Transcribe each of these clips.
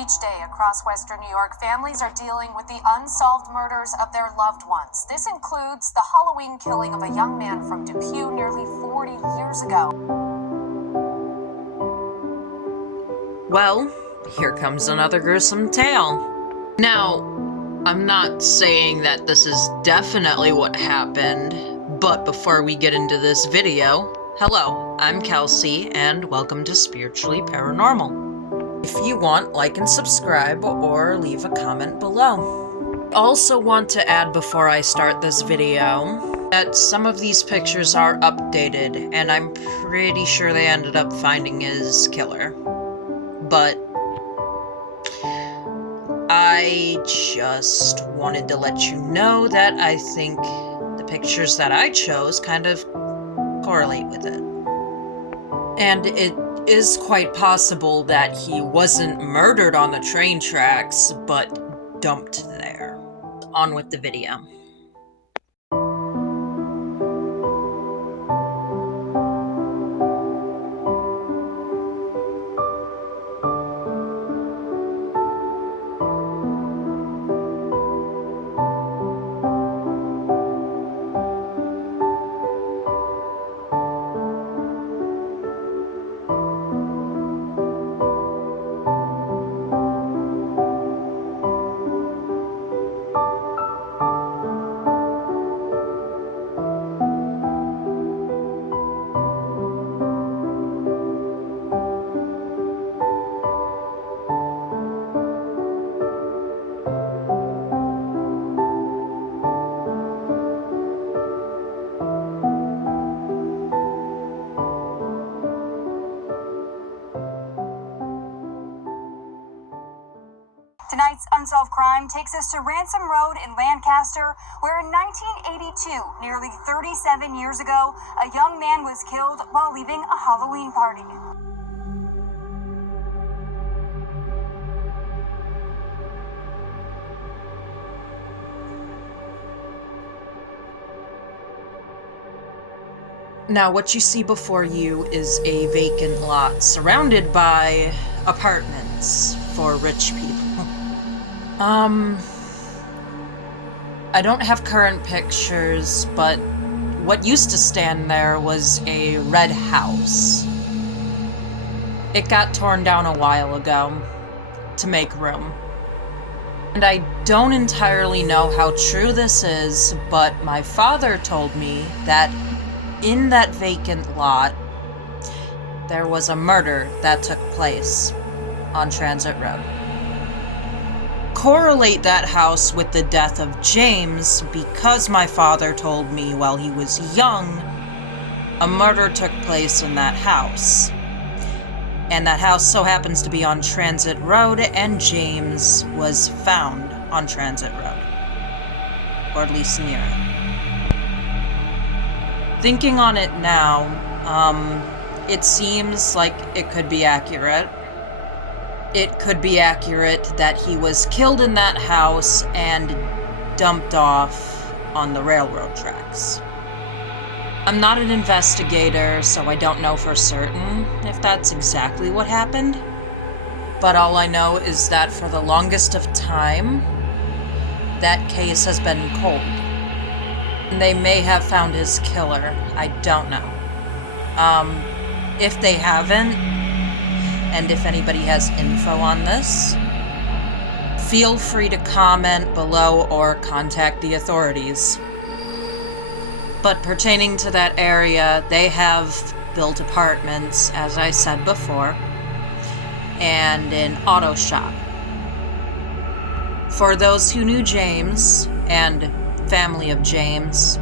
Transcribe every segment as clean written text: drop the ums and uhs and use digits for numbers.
Each day across Western New York, families are dealing with the unsolved murders of their loved ones. This includes the Halloween killing of a young man from Depew nearly 40 years ago. Well, here comes another gruesome tale. Now, I'm not saying that this is definitely what happened, but before we get into this video, hello, I'm Kelsey, and welcome to Spiritually Paranormal. If you want, like and subscribe, or leave a comment below. I also want to add before I start this video that some of these pictures are updated, and I'm pretty sure they ended up finding his killer. But I just wanted to let you know that I think the pictures that I chose kind of correlate with it. And it is quite possible that he wasn't murdered on the train tracks, but dumped there. On with the video. Tonight's Unsolved Crime takes us to Ransom Road in Lancaster, where in 1982, nearly 37 years ago, a young man was killed while leaving a Halloween party. Now, what you see before you is a vacant lot surrounded by apartments for rich people. I don't have current pictures, but what used to stand there was a red house. It got torn down a while ago to make room. And I don't entirely know how true this is, but my father told me that in that vacant lot, there was a murder that took place on Transit Road. Correlate that house with the death of James because my father told me while he was young, a murder took place in that house. And that house so happens to be on Transit Road, and James was found on Transit Road. Or at least near it. Thinking on it now, it seems like it could be accurate. It could be accurate that he was killed in that house and dumped off on the railroad tracks. I'm not an investigator, so I don't know for certain if that's exactly what happened. But all I know is that for the longest of time, that case has been cold. They may have found his killer. I don't know. If they haven't, and if anybody has info on this, feel free to comment below or contact the authorities. But pertaining to that area, they have built apartments, as I said before, and an auto shop. For those who knew James and family of James,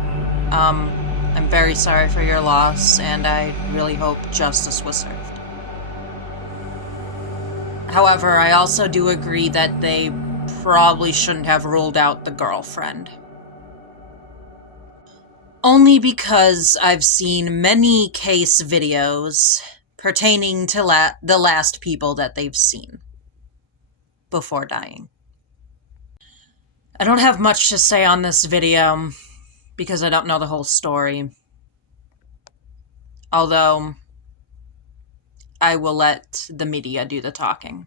I'm very sorry for your loss, and I really hope justice was served. However, I also do agree that they probably shouldn't have ruled out the girlfriend. Only because I've seen many case videos pertaining to the last people that they've seen before dying. I don't have much to say on this video because I don't know the whole story. Although, I will let the media do the talking.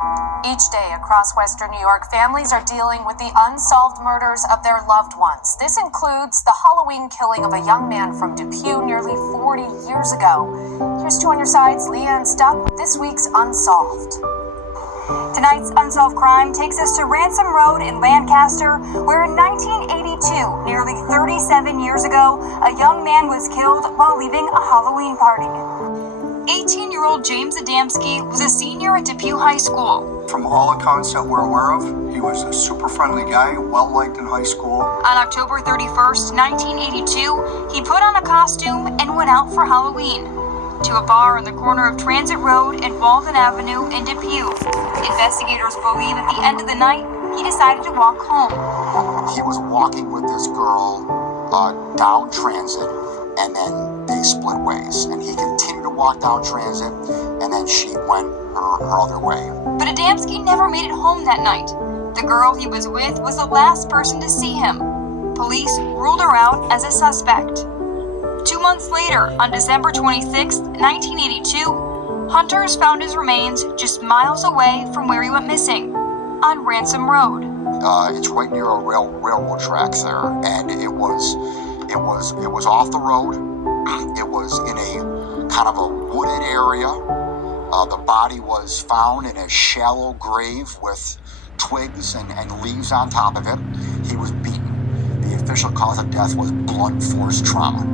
Each day across Western New York, families are dealing with the unsolved murders of their loved ones. This includes the Halloween killing of a young man from Depew nearly 40 years ago. Here's 2 on your sides, Leah and Stuck, with this week's Unsolved. Tonight's Unsolved Crime takes us to Ransom Road in Lancaster, where in 1982, nearly 37 years ago, a young man was killed while leaving a Halloween party. 18-year-old James Adamski was a senior at Depew High School. From all accounts that we're aware of, he was a super friendly guy, well-liked in high school. On October 31st, 1982, he put on a costume and went out for Halloween to a bar on the corner of Transit Road and Walden Avenue in Depew. Investigators believe at the end of the night, he decided to walk home. He was walking with this girl down Transit, and then they split ways. And he continued to walk down Transit, and then she went her other way. But Adamski never made it home that night. The girl he was with was the last person to see him. Police ruled her out as a suspect. 2 months later, on December 26, 1982, hunters found his remains just miles away from where he went missing, on Ransom Road. It's right near a railroad tracks there, and it was off the road. It was in a kind of a wooded area. The body was found in a shallow grave with twigs and leaves on top of it. He was beaten. The official cause of death was blunt force trauma.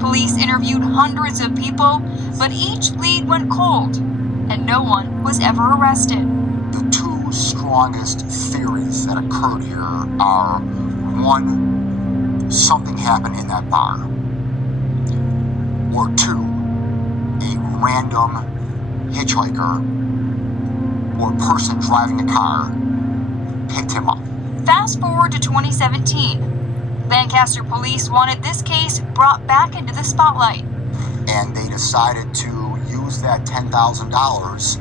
Police interviewed hundreds of people, but each lead went cold, and no one was ever arrested. The 2 strongest theories that occurred here are, 1, something happened in that bar, or 2, a random hitchhiker or person driving a car picked him up. Fast forward to 2017. Lancaster police wanted this case brought back into the spotlight. And they decided to use that $10,000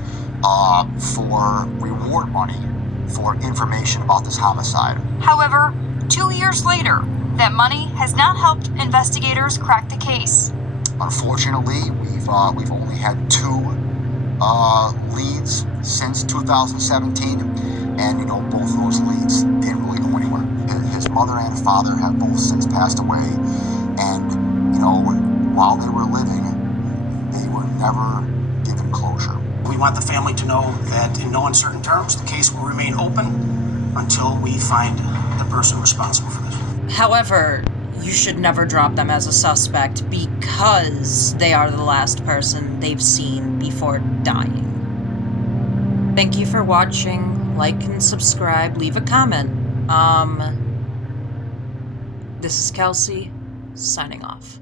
for reward money for information about this homicide. However, 2 years later, that money has not helped investigators crack the case. Unfortunately, we've only had 2 leads since 2017, and both of those leads didn't really go anywhere. His mother and father have both since passed away, and while they were living, they were never given closure. We want the family to know that in no uncertain terms, the case will remain open until we find the person responsible for this. However, you should never drop them as a suspect because they are the last person they've seen before dying. Thank you for watching. Like and subscribe. Leave a comment. This is Kelsey, signing off.